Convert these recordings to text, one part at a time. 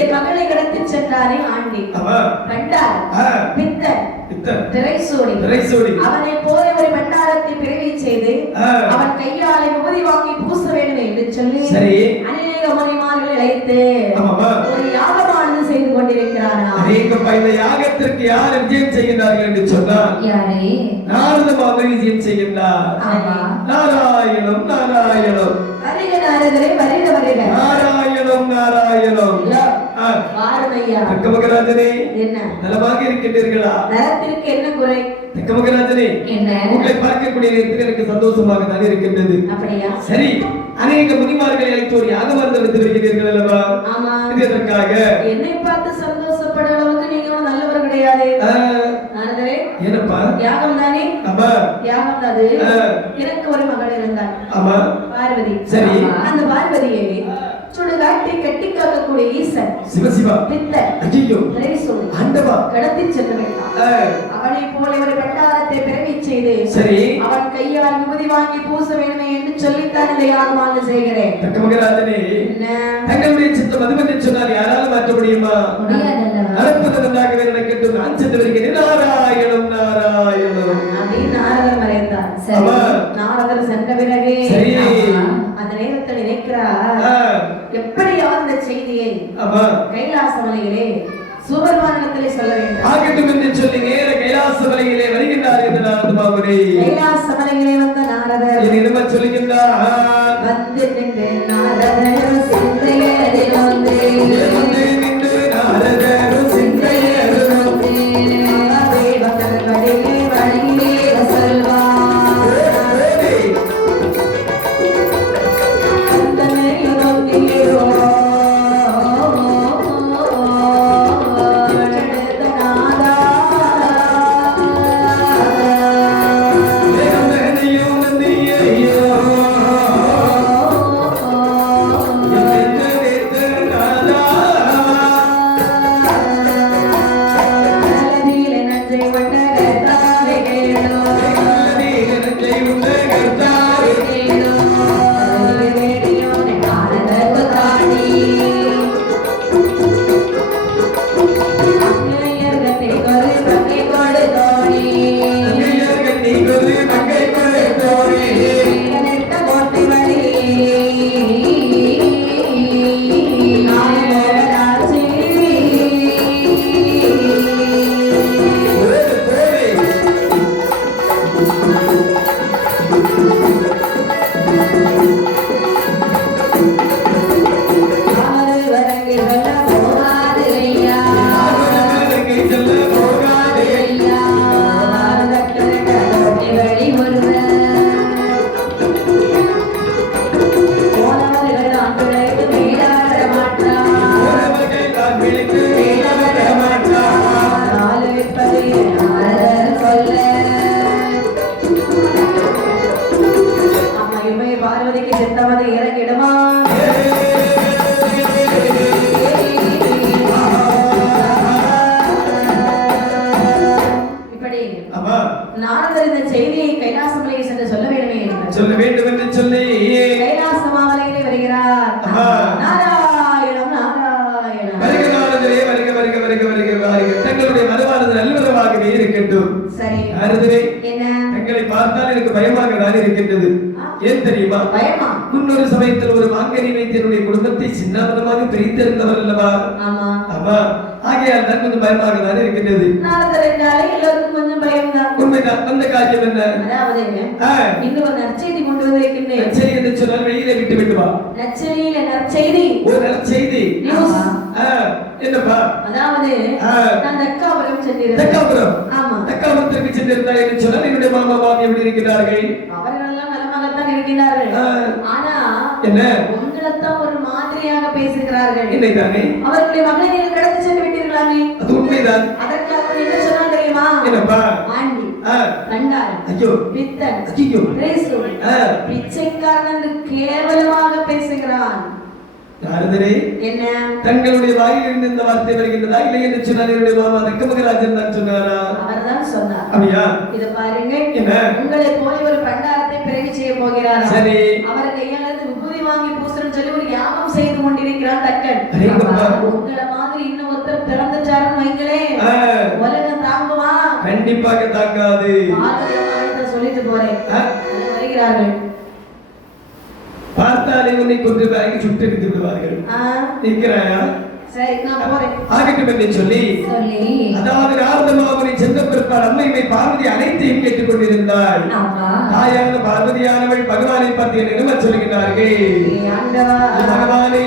என் மகளை கடத்தி சென்றாரே ஆண்டி பண்டார் பித்தன் திரைசூடி அவனை போல ஒரு பண்டாரத்தை பிறவி செய்து அவன் கையாலை உபதி வாங்கி பூச வேண்டும் என்று சொல்லி அநேக மணிமார்களை அழைத்து ஒரு யாகமானது செய்து கொண்டிருக்கிறானா. இந்த யாகத்திற்கு யார் விஜயம் செய்கிறார்கள் என்று சொன்னார் நாரத மாதிரி விஜயம் செய்கின்றார். நாராயணம் நாராயணம் வருக நாரதரே வருக வருக நாராயணம் நாராயணம். தக்கமகராஜனே என்ன நலமாக இருக்கின்றீர்களா? நலத்திற்கு என்ன குறை? தக்கமகராஜனே உங்களை பார்க்கக்கூடிய நேரத்தில் எனக்கு சந்தோஷமாக தான் இருக்கின்றது. அப்படியா? சரி, அநேக முனிமார்களை அழைத்து ஒரு யாகமானது நடத்தி வருகிறீர்கள் அல்லவா? ஆமா. இதற்காக என்னை பார்த்து சந்தோஷப்பட அளவுக்கு நீங்க நல்லவர் கிடையாது. நாரதரே என்னப்பா? யாகம் தானே? ஆமா. யாகம் அது. எனக்கு ஒரு மகள் இருந்தாள். ஆமா. பார்வதி. சரி. அந்த பார்வதியை சுடுகாட்டை கட்டி காக்கக்கூடிய ஈசன் சிவசிவா பித்தன் ஐயோ திரைசூடி ஆண்டவா கடத்தி சென்று விட்டான். அவனை போல ஒரு பண்டாரத்தை பிறவி செய்து சரி அவன் கையால் விபூதி வாங்கி பூச வேண்டுமே என்று சொல்லித்தான் இந்த யாகமாக செய்கிறேன். தக்கமகராஜனே தங்களுடைய சித்தம் அதுவென்று சொன்னால் யாராலும் மாற்ற முடியுமா? நடப்பது நன்றாகவே நடக்கட்டும். நான் சென்று வருகிறேன். நாராயணம் நாராயணம் அப்படின்னு நாரதர் மறைந்தார். நாரதர் சென்ற பிறகு அந்த நேரத்தில் நினைக்கிறார், எப்படியாவது இந்த செய்தியை கைலாச மலையிலே சுபர்மானத்திலே சொல்ல வேண்டும். ஆகட்டும் என்று சொல்லி நேர கைலாச மலையிலே வருகின்றார் என்று நாரத பாபுரே. கைலாச மலையிலே வந்த நாரதர் என்னிடம் சொல்லுகின்றார், வந்து நின்று நாரதர் சிந்தையதில் வந்து நின்று நாரதர் சிந்தையதில் வந்து தேவதர் வழியே வழியே சொல்வார். நாரதர் இந்த செய்தியை கைலாச மலையை சென்று சொல்ல வேண்டும் என்று சொல்லி கைலாச மாமலையிலே வருகிறார். நாராயணம் நாராயணம். வருக நாரதரே, வருக வருக வருக வருக வருக. தங்களுடைய மனமானது நல்லுறவாகவே இருக்கட்டும். சரி நாரதரே, என்ன தங்களை பார்த்தால் எனக்கு பயமாக தான் இருக்கின்றது. ஏன் தெரியுமா? பயமா? முன்னொரு சமயத்தில் ஒரு மாங்கனி வைத்தியனுடைய குடும்பத்தை சின்னாபனமாக பிரித்திருந்தவர் அல்லவா? ஆமா ஆமா. ஆகையால் தான் கொஞ்சம் பயமாக தான் இருக்கின்றது. நாரதர் என்றாலே எல்லாருக்கும் கொஞ்சம் பயம்தான். உண்மைதான். அந்த காரியம் என்ன? அதாவது இன்னும் ஒரு நற்செய்தி கொண்டு வந்திருக்கின்றேன். நற்செய்தி என்று சொன்னால் வெளியில விட்டு விட்டு வா. நற்செய்தியில நற்செய்தி, ஒரு நற்செய்தி. என்னப்பா? அதாவது நான் தக்காபுரம் சென்றிருந்தேன். தக்காபுரம்? ஆமா. தக்காபுரத்திற்கு சென்றிருந்தாய் என்று சொன்னால் என்னுடைய மாமா மாமி எப்படி இருக்கிறார்கள்? அவர்கள் எல்லாம் நலமாகத்தான் இருக்கின்றார்கள். ஆனா என்ன உங்களைத்தான் ஒரு மாதிரியாக பேசுகிறார்கள். என்னைதானே? அவர்களுடைய மகளை நீங்கள் கடத்தி சென்று விட்டீர்களாமே? அது உண்மைதான். அதற்காக என்ன சொன்னாங்க தெரியுமா? என்னப்பா? ஆண்டி கண்டார் ஐயோ பித்தன் ஐயோ திரைசூடி பிச்சைக்காரன் என்று கேவலமாக பேசுகிறான். நாரதரே, என்ன தங்களுடைய வாயிலிருந்து இந்த வார்த்தை வருகின்றதா இல்லை என்று சொன்னார் என்னுடைய மாமா தக்கமகராஜன் தான் சொன்னாரா? அவர்தான் சொன்னார். அப்படியா? இத பாருங்க, என்ன உங்களை போய் ஒரு பண்டாரத்தை பிறகு செய்ய போகிறார். சரி. அவர் கையால விபூதி வாங்கி பூசுறன்னு சொல்லி ஒரு யாகம் செய்து கொண்டிருக்கிறான் தக்கன். உங்களை மாதிரி இன்னும் ஒருத்தர் பிறந்துட்டாருன்னு வைங்களே, உலகம் தாங்குமா? கண்டிப்பாக தாக்காது. சொல்லிட்டு போறேன். வருகிறார்கள். பார்த்தாலே உன்னை கொண்டு பேங்கி சுட்டு எடுத்து விடுவார்கள். நிற்கிறாயா? சரி, நான் போறேன். ஆகட்டும் என்று சொல்லி அதாவது நாரதமாமுனி சென்ற பிற்பாடு அம்மையை பார்வதி அனைத்தையும் கேட்டுக் கொண்டிருந்தாள். தாயான பார்வதியானவள் பகவானை பார்த்து என்ன சொல்லுகிறார்கள்? பகவானே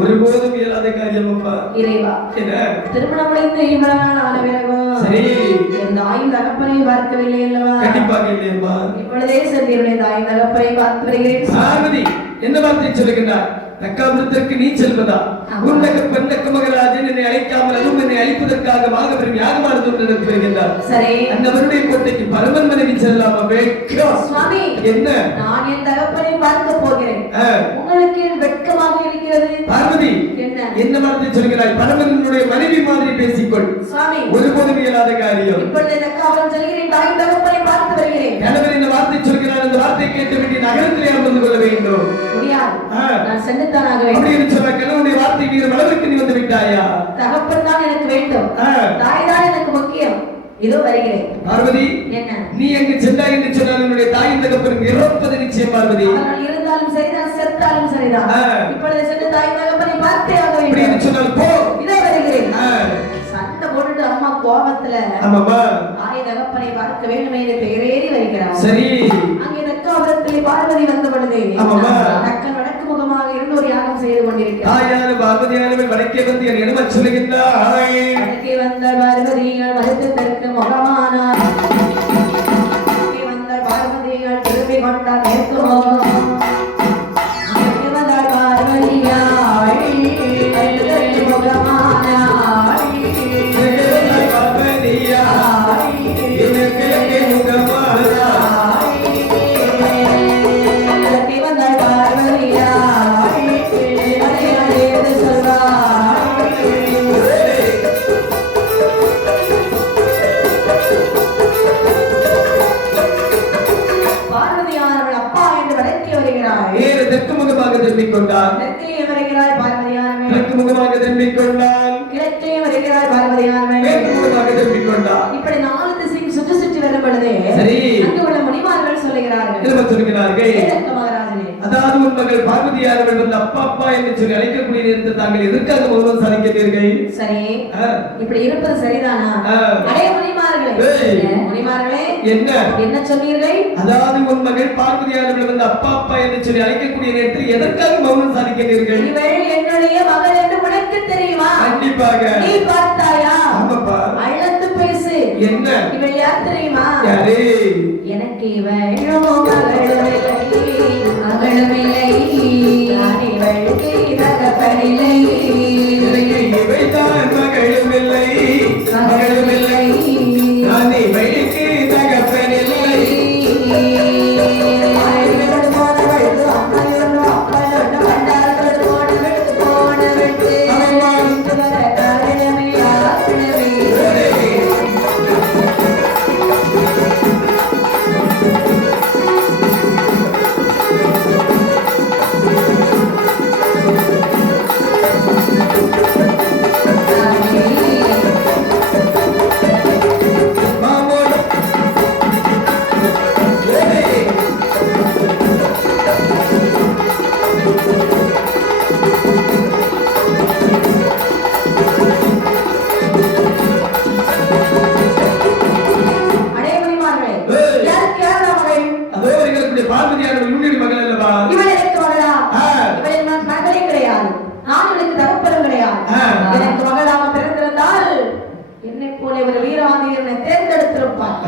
ஒருபோதும் இயலாத காரியம் அப்பா. இறைவா, திருமணம் முடிந்து இவ்வளவு நாள் ஆன பிறகும் சரி என் தாயின் தகப்பனை பார்க்கவில்லை அல்லவா? கண்டிப்பாக இல்லையம்மா. இப்பொழுதே சென்றேன் தாயின் தகப்பனை பார்த்து வருகிறேன். பார்வதி என்ன வார்த்தை சொல்லுகின்றார்? தக்காபுரத்திற்கு நீ செல்வதா? உன்னக பெண்ணக்க மகராஜன் என்னை அழைக்காமல் அதுவும் என்னை அழைப்பதற்காக மாகபெரும் யாகமானது ஒன்று நடத்துகிறார். சரி, அந்த வருடைய கோட்டைக்கு பரமன் மனைவி செல்லாம வெட்கம். சுவாமி, என்ன? நான் என் தகப்பனை பார்க்க போகிறேன். உங்களுக்கு வெட்கமாக இருக்கிறது? பார்வதி என்ன வார்த்தை சொல்கிறாய்? பரமனுடைய மனைவி மாதிரி பேசிக்கொள். சுவாமி, ஒருபோதும் இயலாத காரியம். இப்பொழுது தக்காபுரம் செல்கிறேன், தாயின் தகப்பனை பார்த்து வருகிறேன். கணவன் என்ன வார்த்தை சொல்கிறார்? அந்த வார்த்தை கேட்டு விட்டு நகரத்திலே அமர்ந்து கொள்ள வேண்டும். முடியாது, நான் சென்றுத்தான் வேண்டும். அப்படின்னு சொன்ன கணவனுடைய வார்த்தை மீறும் அளவுக்கு நீ வந்து விட்டாயா? தகப்பன் தான் எனக்கு வேண்டும், தாய் தான் எனக்கு முக்கியம். இதோ வருகிறேன். பார்வதி, என்ன நீ எங்கு சென்றாய் என்று சொன்னால் உன்னுடைய தாயின் தகப்பன் இறப்பது நிச்சயம். பார்வதி, இருந்தாலும் சரிதான், செத்தாலும் சரிதான். இப்பொழுது சென்று தாயின் தகப்பனை பார்த்தே ஆக வேண்டும். அப்படின்னு சொன்னால் போ. இதோ வருகிறேன். சண்டை போட்டுட்டு அம்மா கோபத்துல தாய் தகப்பனை பார்க்க வேண்டும் என்று பெயரேறி வருகிறார். சரி, அங்கே தக்காபுரத்திலே பார்வதி வந்த பொழுது தக்கன் வடக்கு முகமாக இருந்து ஒரு யாகம் செய்து கொண்டிருக்கிறார். தாயான பார்வதியானவள் வடக்கே வந்து என் இடம சொல்லுகின்றாய். வடக்கே வந்த பார்வதியால் மறுத்து தெற்கு முகமானார். வடக்கே வந்த பார்வதியால் திரும்பி கொண்டார் மேற்கு முகம். வடக்கே வந்த பார்வதியால் தெற்கு முகமானார். இப்படி நாலு திசையும் சுற்றி சுற்றி வரும் பொழுது அங்கு உள்ள முனிமார்கள் சொல்லுகிறார்கள், அதாவது உன் மகள் பார்வதியானவள் வந்து அப்பா அப்பா என்று சொல்லி அழைக்கக்கூடிய நேரத்தை தாங்கள் எதற்காக முகமது சாதிக்கிறீர்கள்? சரி, இப்படி இருப்பது சரிதானா? அடைய முனிமார்களே என்ன என்ன சொன்னீர்கள்? அதாவது உன் மகள் பார்வதியானவள் வந்து அப்பா அப்பா என்று சொல்லி அழைக்கக்கூடிய நேரத்தில் எதற்காக மௌனம் சாதிக்கிறீர்கள்? இவள் என்னுடைய மகள் என்று உனக்கு தெரியுமா? கண்டிப்பாக. நீ பார்த்தாயா? ஆமாப்பா. அழுத்து பேசு. என்ன? இவள் யார் தெரியுமா? யாரு? எனக்கு இவளோ மகளுமில்லை, நான் இவளுக்கு தகப்பனில்லை. எனக்கு இவள் தான் மகளுமில்லை, மகளுமில்லை, நான் இவளுக்கு தகப்பனில்லை.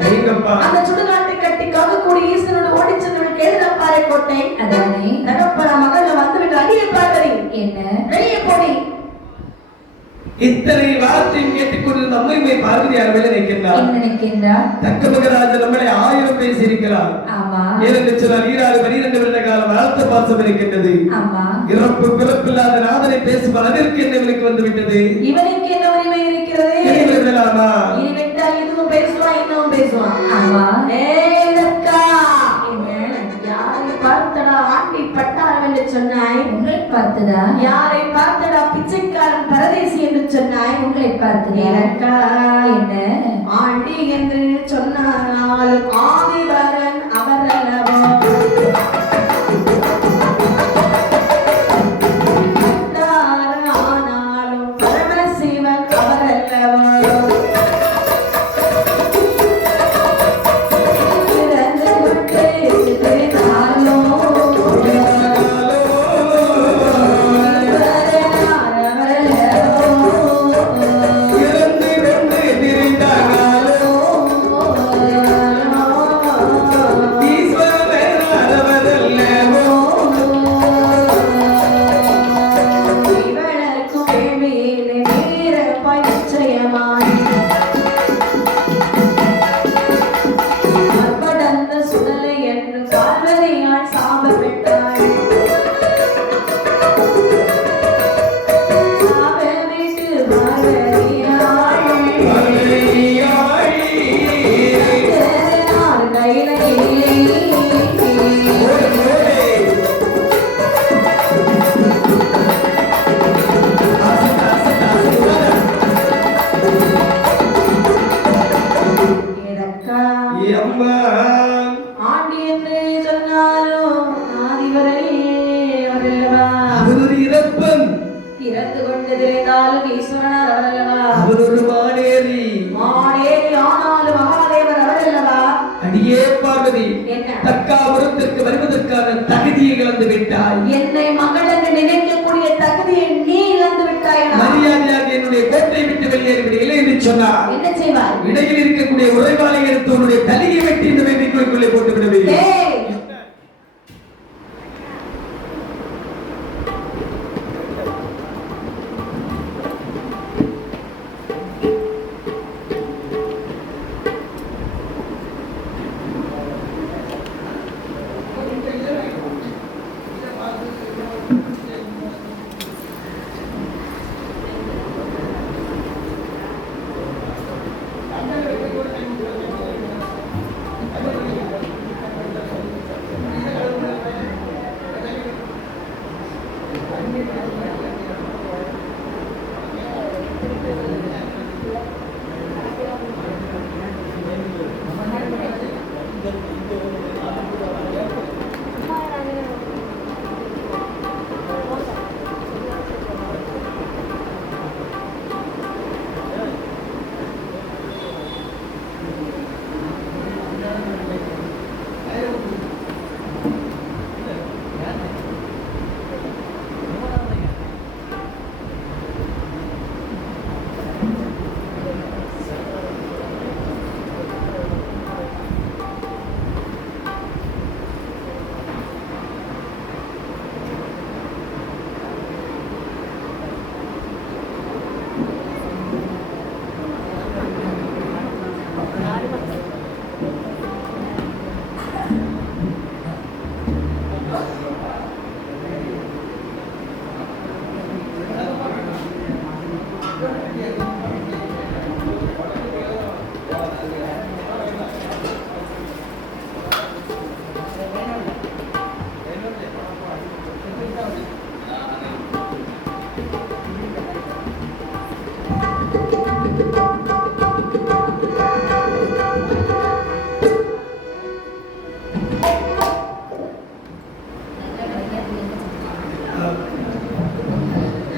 சரிங்கப்பா. அந்த சுடுகாட்டை கட்டி காக்கக்கூடிய ஈசனோடு ஓடிச் சென்று கேளுப்பாறை கோட்டை அதானே தகப்பன மகள வந்துவிட்டு அடியை பார்த்ததை என்ன வெளியே போடி. இத்தனை வார்த்தையும் கேட்டுக்கொண்டிருந்த அம்மையுமே பார்வதியார் மேல நிற்கின்றார். என்ன நினைக்கின்றார்? தக்க மகராஜர் நம்மளை 1000 பேசியிருக்கிறார். ஆமா ஏனென்று சொன்னால் 12 வருட காலம் வளர்த்த பாசம் இருக்கின்றது. ஆமா இறப்பு பிறப்பில்லாத நாதனை பேசும் அளவிற்கு என்ன இவனுக்கு வந்து விட்டது. இவனுக்கு என்ன உரிமை இருக்கிறது? விடலாமா? இனி விட்டால் இதுவும் பேசுவான் இன்னும் பேசுவான். ஆமா ஏய் அக்கா, என்ன யாரை பார்த்தடா ஆண்டி பட்டாரம் என்று சொன்னாய்? உங்களை பார்த்ததா? யாரை பார்த்தடா பிச்சைக்காரன் பரதேசி என்று சொன்னாய்? உங்களை பார்த்ததா? அக்கா, என்ன ஆண்டி என்று சொன்னாலும் ஆதிவரன் அவர் அல்லவா? ஆனாலும் பரமசிவன் அவர் அல்லவா? பிறந்து கொண்டு சிதைத்தாலும் இறந்து கொண்டு திரிந்தார்களோ ஈஸ்வரன் அரவரல்லவோ. இவனுக்கு வேள்வியிலே வீரப்பாய் நிச்சயமாய் அற்படந்த சுடலை என்று பார்வதியால் சாபமிட்டாள். சாபமிட்டு பார்வதியாள் கையிலே ஏதக்கா அம்மா ஆண்டி என்று சொன்னாலும் ஆதிவரை அவரல்லவா? அவர் ஒரு இறப்பன், இறந்து கொண்டு திரைந்தாலும் ஈஸ்வரனார் அவரல்லவா? அவர் ஒரு மாடேறி. மாடேறி ஆனாலும் மகாதேவர் அவரல்லவா? அடியே பார்வதி, என்ன? தக்காபுரத்திற்கு வருவதற்கான தகுதியை இழந்து விட்டாய். என்னை மகள் என்று நினைக்கக்கூடிய தகுதியை நீ இழந்து விட்டாயடா. மரியாதையாக என்னுடைய கோட்டை விட்டு வெளியேறிவிடு. இல்லை என்று சொன்னார். என்ன செய்வாய்? இடையில் இருக்கக்கூடிய உரைவாளை எடுத்து உன்னுடைய தலையை வெட்டி இந்த வேதிக்குள்ளே போட்டு விடுவேன். ஏய்,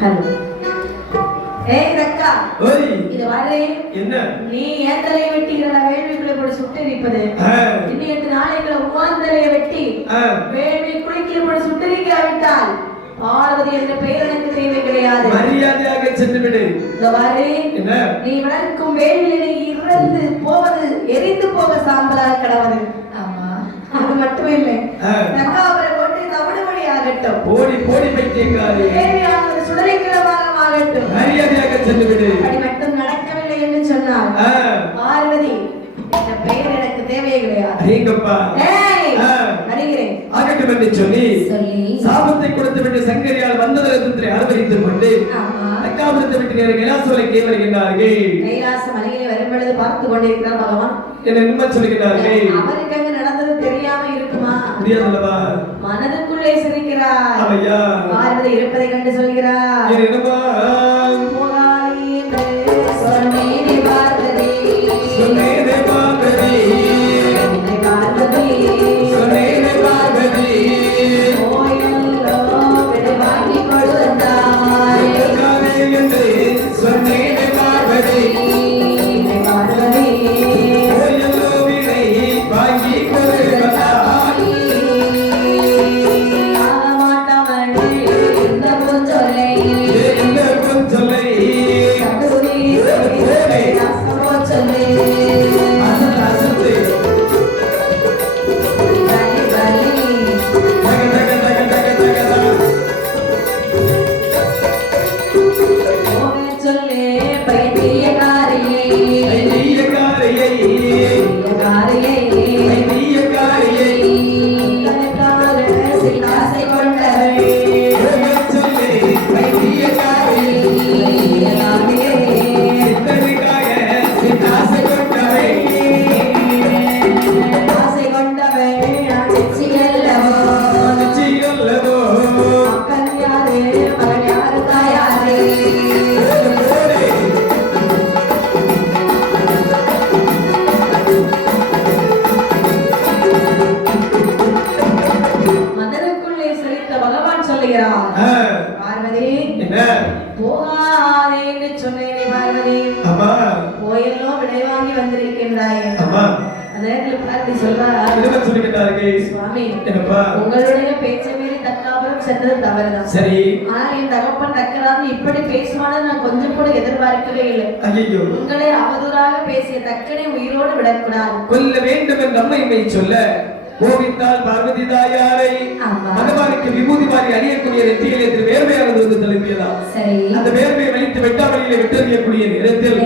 ஹலோ. ஏய் ரக்கா, ஓய், இது வரே. என்ன? நீ ஏன் தலையை வெட்டிக்கிறடா வேள்விக்குள்ளே போட்டு சுட்டரிப்பது? ஆ, இன்னும் 8 நாளைக்குள்ள உன் தலையை வெட்டி ஆ, வேள்வி குளிக்கில் போட்டு சுட்டரிக்காவிட்டால் பார்வதி என்ற பெயர் எனக்கு தேவை கிடையாது. மரியாதையாக சென்று விடு. என்ன நீ வளர்க்கும் வேள்வியை இறந்து போவது எரிந்து போக சாம்பலாக கடவுள். ஆமா. அது மட்டுமே இல்லை, அவரை கொண்டு தவிடுபடி ஆகட்டும். போடி போடி பைத்தியக்காரி. தேவையானது சுடலைக்கிழமாக ஆகட்டும். மரியாதையாக சென்று விடு. அப்படி மட்டும் நடக்கவில்லை என்று சொன்னார். பார்வதி என்ற பெயர் எனக்கு தேவையே கிடையாது. அடேங்கப்பா. வருகிறேன் ஆகட்டும் என்று சொல்லி சாபத்தை கொடுத்து விட்டு சங்கரியால் வந்ததற்கு ஆதரித்துக் கொண்டு தக்காபுரத்தை விட்டு நேர கைலாசமலைக்கு வருகின்றார்கள். கைலாச மலையிலே வரும் பொழுது பார்த்து கொண்டிருக்கிறார் பகவான். என்ன உண்மை சொல்கிறார்கள். அவருக்கு அங்க நடந்தது தெரியாம இருக்குமா? முடியாதல்லவா? மனதுக்குள்ளே சிரிக்கிறார். ஐயா பார்வதி இருப்பதை கண்டு சொல்கிறார். என்னமா சொன்னேனே பார்வதி, சொன்னேனே பார்வதி, பார்வதி, சொன்னேனே பார்வதி, ஓயல்லோ விடுவாங்கி கொடுத்தாய் என்று சொன்னேனே பார்வதி, பார்வதி, ஓயல்லோ விடை வாங்கி கொடுத்தாய். ஆமாட்டமணி இந்த பொஞ்சொல்லை, இந்த பொஞ்சொல்லை உங்களுடைய பேச்சை மீறி தக்காபுரம் சென்றது தவறுதான். சரி, ஆனால் என் தகப்பன் தக்கராக இப்படி பேசுவான்னு நான் கொஞ்சம் கூட எதிர்பார்க்கவே இல்லை. ஐயோ, உங்களை அவதூறாக பேசிய தக்கனை உயிரோடு விடக்கூடாது. கொல்ல வேண்டும் என்ற அம்மையை சொல்ல கோவிந்தால் பார்வதி தாயாரை பகவானுக்கு விபூதி மாறி அணியக்கூடிய நெற்றியில் என்று வேர்மையானது வந்து தழுவியதா. அந்த வேர்மையை வைத்து வெட்டாமலியில விட்டறியக்கூடிய நேரத்தில்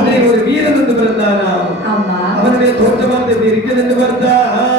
அதில் ஒரு வீரன் வந்து பிறந்தானா. அவனுடைய தோற்றமாக எப்படி இருக்கிறது என்று பார்த்தால்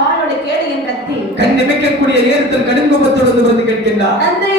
வாழோட கேடு என் கத்தி கண் நிமைக்கக்கூடிய நேரத்தில் கடுங்கோபத்தோடு வந்து கேட்கின்றார். தந்தை